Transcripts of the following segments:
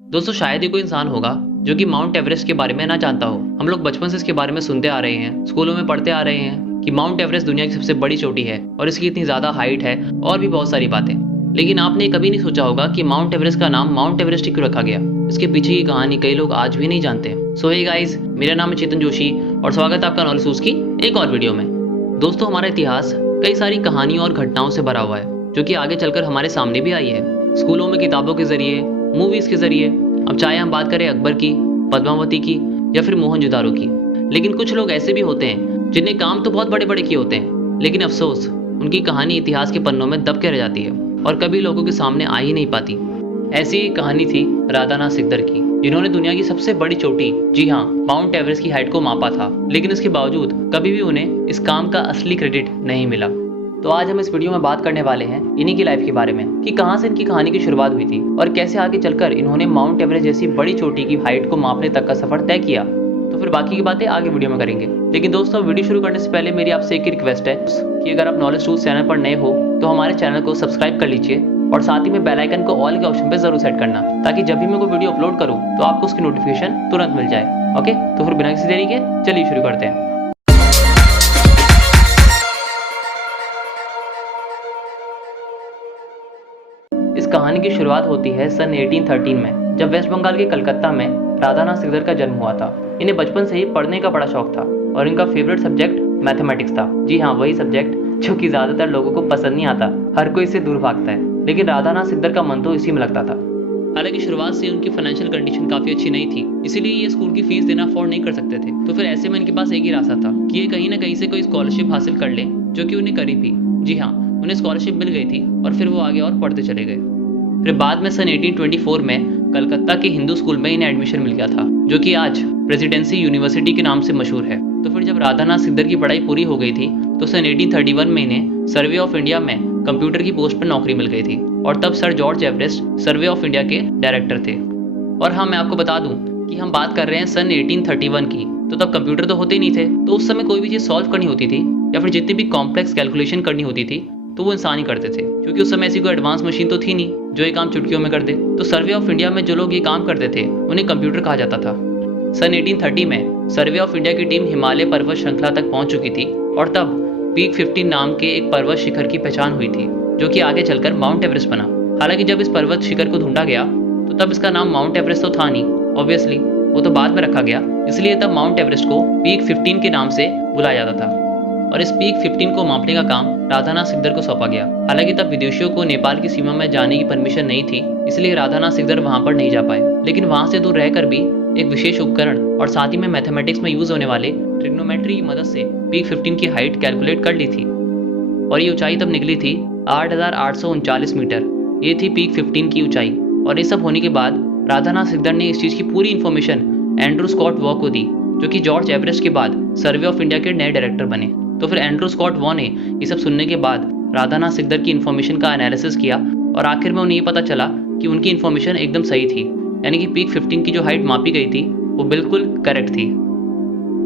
दोस्तों शायद ही कोई इंसान होगा जो कि माउंट एवरेस्ट के बारे में ना जानता हो। हम लोग बचपन से इसके बारे में सुनते आ रहे हैं, स्कूलों में पढ़ते आ रहे हैं कि माउंट एवरेस्ट दुनिया की सबसे बड़ी चोटी है और इसकी इतनी ज्यादा हाइट है और भी बहुत सारी बातें। लेकिन आपने कभी नहीं सोचा होगा कि माउंट एवरेस्ट का नाम माउंट एवरेस्ट ही क्यों रखा गया। इसके पीछे की कहानी कई लोग आज भी नहीं जानते। सो हे गाइस, मेरा नाम है चेतन जोशी और स्वागत है आपका नॉलेज सूज की एक और वीडियो में। दोस्तों हमारा इतिहास कई सारी कहानियों और घटनाओं से भरा हुआ है जो कि आगे चलकर हमारे सामने भी आई है, स्कूलों में किताबों के जरिए, मूवीज के जरिए। अब चाहे हम बात करें अकबर की, पद्मावती की या फिर मोहनजोदारो की। लेकिन कुछ लोग ऐसे भी होते हैं जिन्हें काम तो बहुत बड़े बड़े किए होते हैं, लेकिन अफसोस उनकी कहानी इतिहास के पन्नों में दब के रह जाती है और कभी लोगों के सामने आ ही नहीं पाती। ऐसी ही कहानी थी राधानाथ सिकदर की, जिन्होंने दुनिया की सबसे बड़ी चोटी, जी हाँ, माउंट एवरेस्ट की हाइट को मापा था। लेकिन इसके बावजूद कभी भी उन्हें इस काम का असली क्रेडिट नहीं मिला। तो आज हम इस वीडियो में बात करने वाले हैं इन्हीं की लाइफ के बारे में कि कहां से इनकी कहानी की शुरुआत हुई थी और कैसे आगे चलकर इन्होंने माउंट एवरेस्ट जैसी बड़ी चोटी की हाइट को मापने तक का सफर तय किया। तो फिर बाकी की बातें आगे वीडियो में करेंगे। लेकिन दोस्तों वीडियो शुरू करने से पहले मेरी आपसे एक ही रिक्वेस्ट है कि अगर आप नॉलेज टूल्स चैनल पर नए हो तो हमारे चैनल को सब्सक्राइब कर लीजिए और साथ ही में बेल आइकन को ऑल के ऑप्शन पे जरूर सेट करना, ताकि जब भी मैं कोई वीडियो अपलोड करूँ तो आपको उसकी नोटिफिकेशन तुरंत मिल जाए। ओके, तो फिर बिना किसी देरी के चलिए शुरू करते हैं। इस कहानी की शुरुआत होती है सन 1813 में, जब वेस्ट बंगाल के कलकत्ता में राधानाथ सिकदर का जन्म हुआ था। इन्हें बचपन से ही पढ़ने का बड़ा शौक था और इनका फेवरेट सब्जेक्ट मैथमेटिक्स था। जी हाँ, वही सब्जेक्ट जो कि ज्यादातर लोगों को पसंद नहीं आता, हर कोई इससे दूर भागता है। लेकिन राधानाथ सिकदर का मन तो इसी में लगता था। हालांकि शुरुआत से उनकी फाइनेंशियल कंडीशन काफी अच्छी नहीं थी, इसीलिए ये स्कूल की फीस देना अफोर्ड नहीं कर सकते थे। तो फिर ऐसे में इनके पास एक ही रास्ता था कि ये कहीं ना कहीं से कोई स्कॉलरशिप हासिल कर ले, जो कि उन्हें करी थी। जी हाँ, उन्हें स्कॉलरशिप मिल गई थी और फिर वो आगे और पढ़ते चले गए। फिर बाद में सन 1824 में कलकत्ता के हिंदू स्कूल में इन्हें एडमिशन मिल गया था, जो कि आज प्रेसिडेंसी यूनिवर्सिटी के नाम से मशहूर है। तो फिर जब राधानाथ सिकदर की पढ़ाई पूरी हो गई थी तो सन 1831 में इन्हें सर्वे ऑफ इंडिया में कंप्यूटर की पोस्ट पर नौकरी मिल गई थी और तब sir George Everest survey of India के डायरेक्टर थे। और हाँ, मैं आपको बता दूं कि हम बात कर रहे हैं सन 1831 की, तो तब कंप्यूटर तो होते ही नहीं थे। तो उस समय कोई भी चीज़ सॉल्व करनी होती थी या फिर जितनी भी कॉम्प्लेक्स कैलकुलेशन करनी होती थी तो वो इंसान ही करते थे, क्योंकि उस समय ऐसी कोई एडवांस मशीन तो थी नहीं जो ये काम चुटकियों में कर दे। तो सर्वे ऑफ इंडिया में जो लोग ये काम करते थे उन्हें कंप्यूटर कहा जाता था। सन 1830 में सर्वे ऑफ इंडिया की टीम हिमालय पर्वत श्रृंखला तक पहुंच चुकी थी और तब पीक 15 नाम के एक पर्वत शिखर की पहचान हुई थी, जो कि आगे चलकर माउंट एवरेस्ट बना। हालांकि जब इस पर्वत शिखर को ढूंढा गया तो तब इसका नाम माउंट एवरेस्ट तो था नहीं, ऑब्वियसली वो तो बाद में रखा गया, इसलिए तब माउंट एवरेस्ट को पीक 15 के नाम से बुलाया जाता था। और इस पीक 15 को मापने का काम राधानाथ सिकदर को सौंपा गया। हालांकि तब विदेशियों को नेपाल की सीमा में जाने की परमिशन नहीं थी, इसलिए राधानाथ सिकदर वहां पर नहीं जा पाए। लेकिन वहां से दूर रहकर भी एक विशेष उपकरण और साथ ही में मैथमेटिक्स में यूज होने वाले ट्रिग्नोमेट्री की मदद से पीक 15 की हाइट कैलकुलेट कर ली थी और ये ऊंचाई तब निकली थी 8,839 मीटर। ये थी पीक 15 की ऊंचाई। और ये सब होने के बाद राधानाथ सिकदर ने इस चीज की पूरी इन्फॉर्मेशन एंड्रू स्कॉट वॉ को दी, जो कि जॉर्ज एवरेस्ट के बाद सर्वे ऑफ इंडिया के नए डायरेक्टर बने। तो फिर एंड्रू स्कॉट वॉ ने ये सब सुनने के बाद राधानाथ सिकदर की इन्फॉर्मेशन का एनालिसिस किया और आखिर में उन्हें ये पता चला कि उनकी इन्फॉर्मेशन एकदम सही थी, यानी कि पीक 15 की जो हाइट मापी गई थी वो बिल्कुल करेक्ट थी।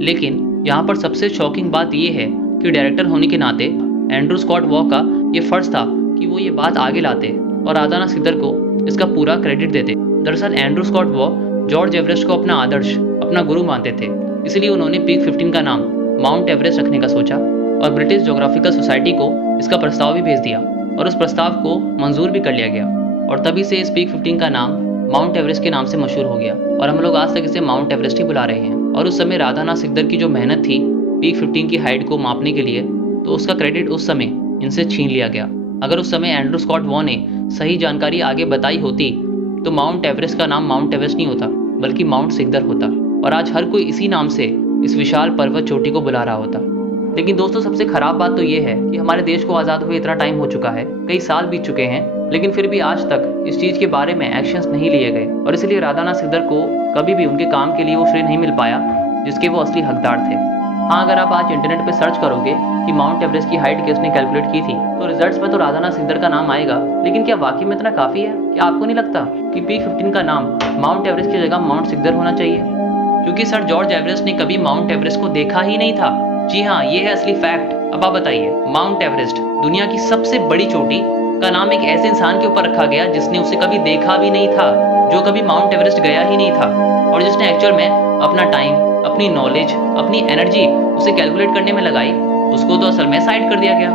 लेकिन यहाँ पर सबसे शॉकिंग बात ये है कि डायरेक्टर होने के नाते एंड्रू स्कॉट वॉ का ये फर्ज था कि वो ये बात आगे लाते और राधानाथ सिकदर को इसका पूरा क्रेडिट देते। दरअसल Andrew Scott Waugh George Everest को अपना आदर्श, अपना गुरु मानते थे, इसलिए उन्होंने पीक 15 का नाम माउंट एवरेस्ट रखने का सोचा और ब्रिटिश ज्योग्राफिकल सोसाइटी को इसका प्रस्ताव भी भेज दिया और उस प्रस्ताव को मंजूर भी कर लिया गया। और तभी से इस पीक 15 का नाम माउंट एवरेस्ट के नाम से मशहूर हो गया और हम लोग आज तक इसे माउंट एवरेस्ट ही बुला रहे हैं। और उस समय राधानाथ सिकदर की जो मेहनत थी पीक 15 की हाइट को मापने के लिए, तो उसका क्रेडिट उस समय इनसे छीन लिया गया। अगर उस समय एंड्रू स्कॉट वॉ ने सही जानकारी आगे बताई होती तो माउंट एवरेस्ट का नाम माउंट एवरेस्ट नहीं होता बल्कि माउंट सिकदर होता और आज हर कोई इसी नाम से इस विशाल पर्वत चोटी को बुला रहा होता। लेकिन दोस्तों सबसे खराब बात तो ये है कि हमारे देश को आज़ाद हुए इतना टाइम हो चुका है, कई साल बीत चुके हैं, लेकिन फिर भी आज तक इस चीज़ के बारे में एक्शंस नहीं लिए गए और इसलिए राधानाथ सिकदर को कभी भी उनके काम के लिए वो श्रेय नहीं मिल पाया जिसके वो असली हकदार थे। हाँ, अगर आप आज इंटरनेट पे सर्च करोगे कि माउंट एवरेस्ट की हाइट किसने कैलकुलेट की थी तो रिजल्ट्स में तो राधानाथ सिकदर का नाम आएगा। लेकिन क्या वाकई में इतना काफ़ी है? क्या आपको नहीं लगता कि पीक 15 का नाम माउंट एवरेस्ट की जगह माउंट सिकदर होना चाहिए? क्योंकि सर जॉर्ज एवरेस्ट ने कभी माउंट एवरेस्ट को देखा ही नहीं था। जी हाँ, ये है असली फैक्ट। अब आप बताइए, माउंट एवरेस्ट दुनिया की सबसे बड़ी चोटी का नाम एक ऐसे इंसान के ऊपर रखा गया जिसने उसे कभी देखा भी नहीं था, जो कभी माउंट एवरेस्ट गया ही नहीं था और जिसने एक्चुअल में अपना टाइम, अपनी नॉलेज, अपनी एनर्जी उसे कैलकुलेट करने में लगाई, उसको तो असल में साइड कर दिया गया।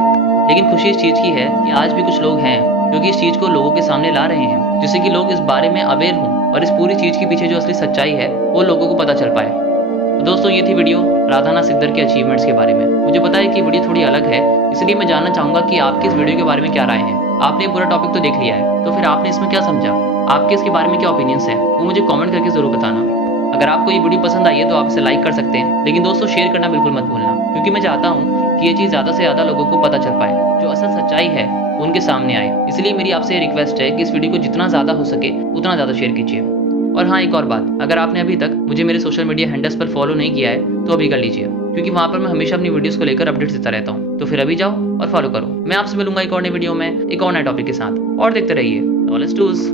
लेकिन खुशी इस चीज़ की है कि आज भी कुछ लोग हैं जो कि इस चीज़ को लोगों के सामने ला रहे हैं, जिससे कि लोग इस बारे में अवेयर हों और इस पूरी चीज़ के पीछे जो असली सच्चाई है वो लोगों को पता चल पाए। तो दोस्तों, ये थी वीडियो राधानाथ सिकदर के अचीवमेंट्स के बारे में। मुझे पता है कि वीडियो थोड़ी अलग है, इसलिए मैं जानना चाहूँगा कि आपकी इस वीडियो के बारे में क्या राय है। आपने पूरा टॉपिक तो देख लिया है, तो फिर आपने इसमें क्या समझा, आपके इसके बारे में क्या ओपिनियंस है, वो मुझे कमेंट करके ज़रूर बताना। अगर आपको ये वीडियो पसंद आई है तो आप इसे लाइक कर सकते हैं, लेकिन दोस्तों शेयर करना बिल्कुल मत भूलना, क्योंकि मैं चाहता हूँ कि ये चीज़ ज़्यादा से ज़्यादा लोगों को पता चल पाए, जो असल सच्चाई है उनके सामने आए। इसलिए मेरी आपसे रिक्वेस्ट है कि इस वीडियो को जितना ज़्यादा हो सके उतना ज़्यादा शेयर कीजिए। और हाँ, एक और बात, अगर आपने अभी तक मुझे मेरे सोशल मीडिया हैंडल्स पर फॉलो नहीं किया है तो अभी कर लीजिए, क्योंकि वहाँ पर मैं हमेशा अपनी वीडियोस को लेकर अपडेट्स देता रहता हूँ। तो फिर अभी जाओ और फॉलो करो। मैं आपसे मिलूंगा एक और नई वीडियो में एक और नए टॉपिक के साथ, और देखते रहिए नॉलेज टूल्स।